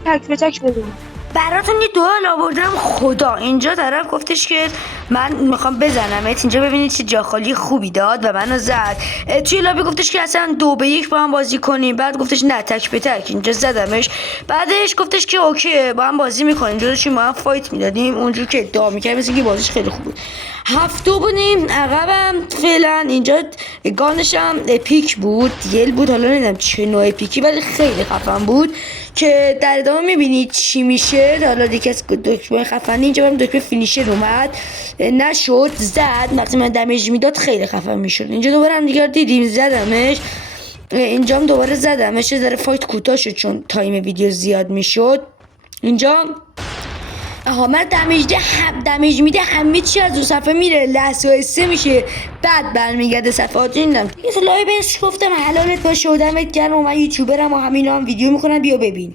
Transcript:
بیاین تک به تک ببینیم. براتون یه دوال آوردم. خدا اینجا طرف گفتش که من میخوام بزنمت. اینجا ببینید چه جا خالی خوبی داد و منو زد. توی لابی گفتش که اصلا 2-1 با هم بازی کنیم. بعد گفتش نه تک به تک. اینجا زدمش. بعدش گفتش که اوکی با هم بازی میکنیم. جلوشیم با هم فایت میدادیم. اونجور که ادعا میکرد مثل که بازیش خیلی خوب بود. 7 بودیم عقبم فعلا. اینجا گانشم اپیک بود، دیل بود، حالا نمیدونم چه نوع اپیکی ولی خیلی خفن بود که در ادامه میبینید چی میشه. حالا دیگه از دکمه خفنی اینجا برم دکمه فینیشر اومد نشد، زد. وقتی من دمیج میداد خیلی خفن میشد. اینجا دوباره هم دیگه دیدیم زدمش. اینجا هم دوباره زدمش. یه ذره فایت کوتاه شد چون تایم ویدیو زیاد میشد. اینجا من دمیج میده همه چی از اون صفحه میره، لحظه 3 میشه، بعد برمیگرده صفحات. دیدم یه لایو بهش گفتم حلالت باشه و دمت گرم و من یوتیوبرم و همینا هم ویدیو میکنم بیا ببین.